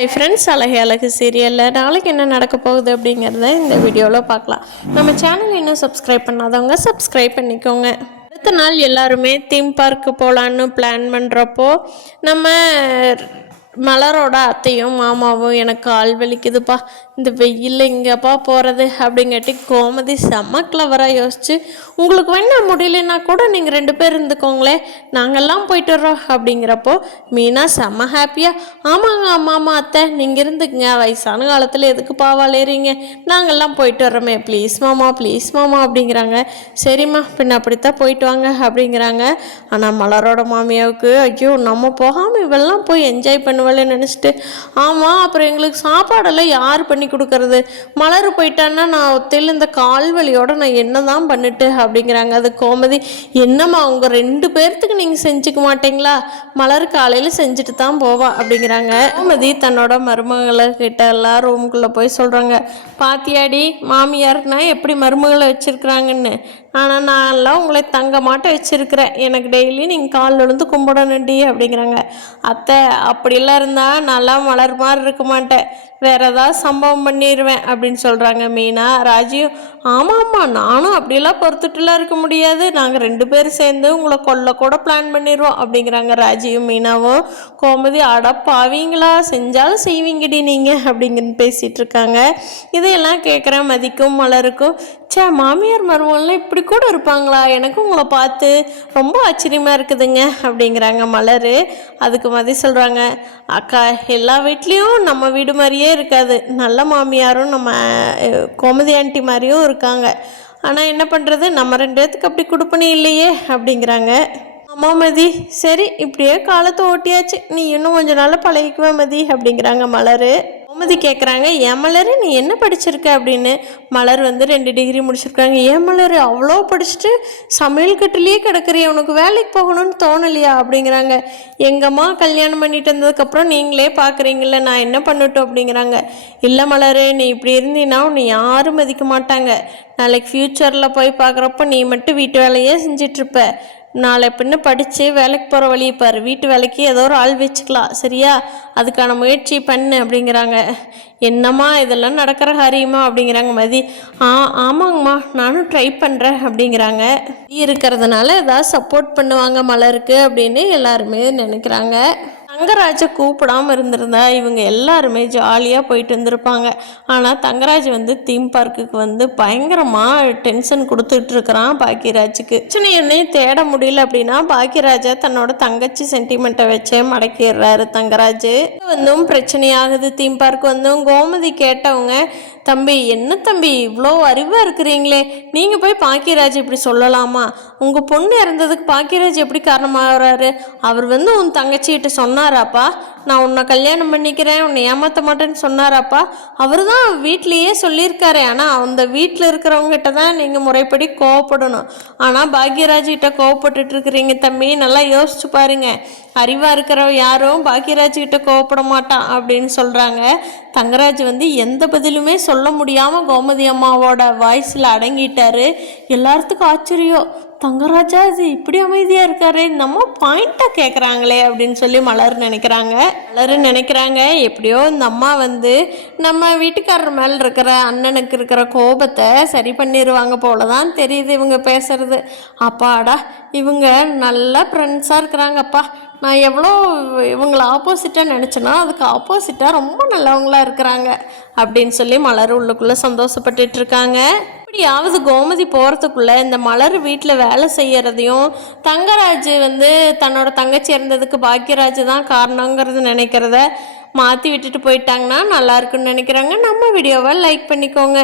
Hi friends, அழகே அழகு சீரியலில் நாளைக்கு என்ன நடக்க போகுது அப்படிங்கிறத இந்த வீடியோவில் பார்க்கலாம். நம்ம சேனல் இன்னும் சப்ஸ்கிரைப் பண்ணாதவங்க சப்ஸ்கிரைப் பண்ணிக்கோங்க. அடுத்த நாள் எல்லாருமே தீம் பார்க்கு போகலான்னு பிளான் பண்ணுறப்போ நம்ம மலரோட அத்தையும் மாமாவும் எனக்கு கால் வலிக்குதுப்பா, இந்த வெயிலில் எங்கேப்பா போகிறது அப்படிங்காட்டி கோமதி செம்ம கிளவராக யோசிச்சு, உங்களுக்கு வேணா முடியலன்னா கூட நீங்கள் 2 பேர் இருந்துக்கோங்களே, நாங்கள்லாம் போயிட்டு வர்றோம் அப்படிங்கிறப்போ மீனா செம்ம ஹாப்பியாக, ஆமாங்க ஆமாம் அத்தை நீங்கள் இருந்துக்குங்க, வயசான காலத்தில் எதுக்கு பாவாலேறீங்க, நாங்கள்லாம் போயிட்டு வர்றோமே, ப்ளீஸ் மாமா அப்படிங்கிறாங்க. சரிம்மா பின்ன அப்படித்தான் போயிட்டு வாங்க அப்படிங்கிறாங்க. ஆனால் மலரோட மாமியாவுக்கு ஐயோ நம்ம போகாமல் இவெல்லாம் போய் என்ஜாய் பண்ணுவாளே நினச்சிட்டு, ஆமாம் அப்புறம் எங்களுக்கு சாப்பாடெல்லாம் யார் பண்ணி கொடுக்கறது, மலர் போயிட்டான்னா நான் ஒத்தையில் இந்த கால்வலியோட நான் என்ன தான் பண்ணிட்டு அப்படிங்கிறாங்க. அது கோமதி, என்னம்மா அவங்க 2 பேர்த்துக்கு நீங்கள் செஞ்சுக்க மாட்டீங்களா, மலர் காலையில் செஞ்சுட்டு தான் போவா அப்படிங்கிறாங்க. கோமதி தன்னோட மருமகளை கிட்ட எல்லாம் ரூமுக்குள்ளே போய் சொல்கிறாங்க, பாத்தியாடி மாமியார்னா எப்படி மருமகளை வச்சுருக்குறாங்கன்னு, ஆனால் நான்லாம் உங்களை தங்க மாட்ட வச்சுருக்கிறேன், எனக்கு டெய்லி நீங்கள் கால் விழுந்து கும்பிடணுண்டி அப்படிங்கிறாங்க. அத்தை அப்படிலாம் இருந்தால் நல்லா மலர் மாதிரி இருக்க மாட்டேன், வேறு ஏதாவது சம்பவம் பண்ணிடுவேன் அப்படின்னு சொல்கிறாங்க மீனா. ராஜீவ், ஆமாம்மா நானும் அப்படிலாம் பொறுத்துட்டுலாம் இருக்க முடியாது, நாங்கள் 2 பேரும் சேர்ந்து உங்களை கொல்ல கூட பிளான் பண்ணிடுவோம் அப்படிங்கிறாங்க ராஜீவ் மீனாவும். கோமதி, அடப்பாவீங்களா, செஞ்சாலும் செய்வீங்கடி நீங்கள் அப்படிங்கன்னு பேசிகிட்டு இருக்காங்க. இதையெல்லாம் கேட்குற மதிக்கும் மலருக்கும், சே மாமியார் மருமகள்லாம் இப்படி கூட இருப்பாங்களா, எனக்கும் உங்களை பார்த்து ரொம்ப ஆச்சரியமாக இருக்குதுங்க அப்படிங்கிறாங்க மலர். அதுக்கு மதி சொல்கிறாங்க, அக்கா எல்லா வீட்லேயும் நம்ம வீடு மாதிரியே இருக்காது, நல்ல மாமியாரும் நம்ம கோமதி ஆண்டி மாதிரியும் இருக்காங்க, ஆனால் என்ன பண்ணுறது நம்ம 2 பேத்துக்கு அப்படி கொடுப்பனி இல்லையே அப்படிங்கிறாங்க. ஆமாம் மதி, சரி இப்படியே காலத்தை ஓட்டியாச்சு, நீ இன்னும் கொஞ்சம் நாள் பழகிக்குவே மதி அப்படிங்கிறாங்க மலர். கோமதி கேட்குறாங்க, ஏன் மலர் நீ என்ன படிச்சிருக்க அப்படின்னு. மலர் 2 டிகிரி முடிச்சிருக்காங்க. ஏன் மலர் அவ்வளோ படிச்சுட்டு சமையல் கட்டிலேயே கிடக்குறிய, உனக்கு வேலைக்கு போகணும்னு தோணலையா அப்படிங்கிறாங்க. எங்கம்மா கல்யாணம் பண்ணிட்டு இருந்ததுக்கப்புறம் நீங்களே பார்க்குறீங்கள, நான் என்ன பண்ணட்டும் அப்படிங்கிறாங்க. இல்லை மலர், நீ இப்படி இருந்தீன்னா உன்னை யாரும் மதிக்க மாட்டாங்க, நாளைக்கு ஃப்யூச்சரில் போய் பார்க்குறப்ப நீ மட்டும் வீட்டு வேலையே செஞ்சிட்ருப்ப, நாளை பின்ன படித்து வேலைக்கு போகிற வழியை பாரு, வீட்டு வேலைக்கு ஏதோ ஒரு ஆள் வச்சுக்கலாம் சரியா, அதுக்கான முயற்சி பண்ணு அப்படிங்கிறாங்க. என்னம்மா இதெல்லாம் நடக்கிற காரியமா அப்படிங்கிறாங்க மதி. ஆமாங்கம்மா நானும் ட்ரை பண்ணுறேன் அப்படிங்கிறாங்க. இருக்கிறதுனால ஏதாவது சப்போர்ட் பண்ணுவாங்க மலருக்கு அப்படின்னு எல்லாருமே நினைக்கிறாங்க. தங்கராஜை கூப்பிடாமல் இருந்திருந்தா இவங்க எல்லாருமே ஜாலியாக போயிட்டு வந்திருப்பாங்க. ஆனால் தங்கராஜ் தீம் பார்க்குக்கு பயங்கரமாக டென்ஷன் கொடுத்துட்ருக்குறான் பாக்கியராஜுக்கு. என்னையும் தேட முடியல அப்படின்னா பாக்கியராஜா தன்னோட தங்கச்சி சென்டிமெண்ட்டை வச்சே மடக்கிடுறாரு தங்கராஜ். பிரச்சனையாகுது தீம் பார்க். கோமதி கேட்டவங்க, தம்பி என்ன தம்பி இவ்வளோ அறிவாக இருக்கிறீங்களே, நீங்கள் போய் பாக்கியராஜ் இப்படி சொல்லலாமா, உங்கள் பொண்ணு இறந்ததுக்கு பாக்கியராஜ் எப்படி காரணமாகறாரு, அவர் உன் தங்கச்சிகிட்ட சொன்னாராப்பா, நான் உன்னை கல்யாணம் பண்ணிக்கிறேன் உன்னை ஏமாற்ற மாட்டேன்னு சொன்னாராப்பா, அவர் தான் வீட்லேயே சொல்லியிருக்காரு, ஆனால் அந்த வீட்டில் இருக்கிறவங்ககிட்ட தான் நீங்கள் முறைப்படி கோவப்படணும், ஆனால் பாக்யராஜ்கிட்ட கோவப்பட்டுட்டு இருக்கிறீங்க தம்பி, நல்லா யோசிச்சு பாருங்க, அறிவாக இருக்கிற யாரும் பாக்யராஜ்கிட்ட கோவப்பட மாட்டான் அப்படின்னு சொல்கிறாங்க. தங்கராஜ் எந்த பதிலுமே சொல்ல முடியாமல் கோமதி அம்மாவோட வாய்ஸில் அடங்கிட்டாரு. எல்லாத்துக்கும் ஆச்சரியம், தங்கராஜா இது இப்படி அமைதியாக இருக்காரு, நம்ம பாயிண்ட்டாக கேட்குறாங்களே அப்படின்னு சொல்லி மலர் நினைக்கிறாங்க. எப்படியோ இந்த அம்மா நம்ம வீட்டுக்காரர் மேலே இருக்கிற அண்ணனுக்கு இருக்கிற கோபத்தை சரி பண்ணிடுவாங்க போல தான் தெரியுது இவங்க பேசுறது. அப்பாடா இவங்க நல்லா ஃப்ரெண்ட்ஸாக இருக்கிறாங்கப்பா, நான் எவ்வளோ இவங்களை ஆப்போசிட்டாக நினச்சேன்னா அதுக்கு ஆப்போசிட்டாக ரொம்ப நல்லவங்களாக இருக்கிறாங்க அப்படின்னு சொல்லி மலர் உள்ளுக்குள்ளே சந்தோஷப்பட்டுட்ருக்காங்க. எப்படியாவது கோமதி போகிறதுக்குள்ளே இந்த மலர் வீட்டில் வேலை செய்கிறதையும் தங்கராஜ் தன்னோட தங்கச்சி இருந்ததுக்கு பாக்யராஜ் தான் காரணங்கிறது நினைக்கிறத மாற்றி விட்டுட்டு போயிட்டாங்கன்னா நல்லா இருக்குன்னு நினைக்கிறாங்க. நம்ம வீடியோவை லைக் பண்ணிக்கோங்க.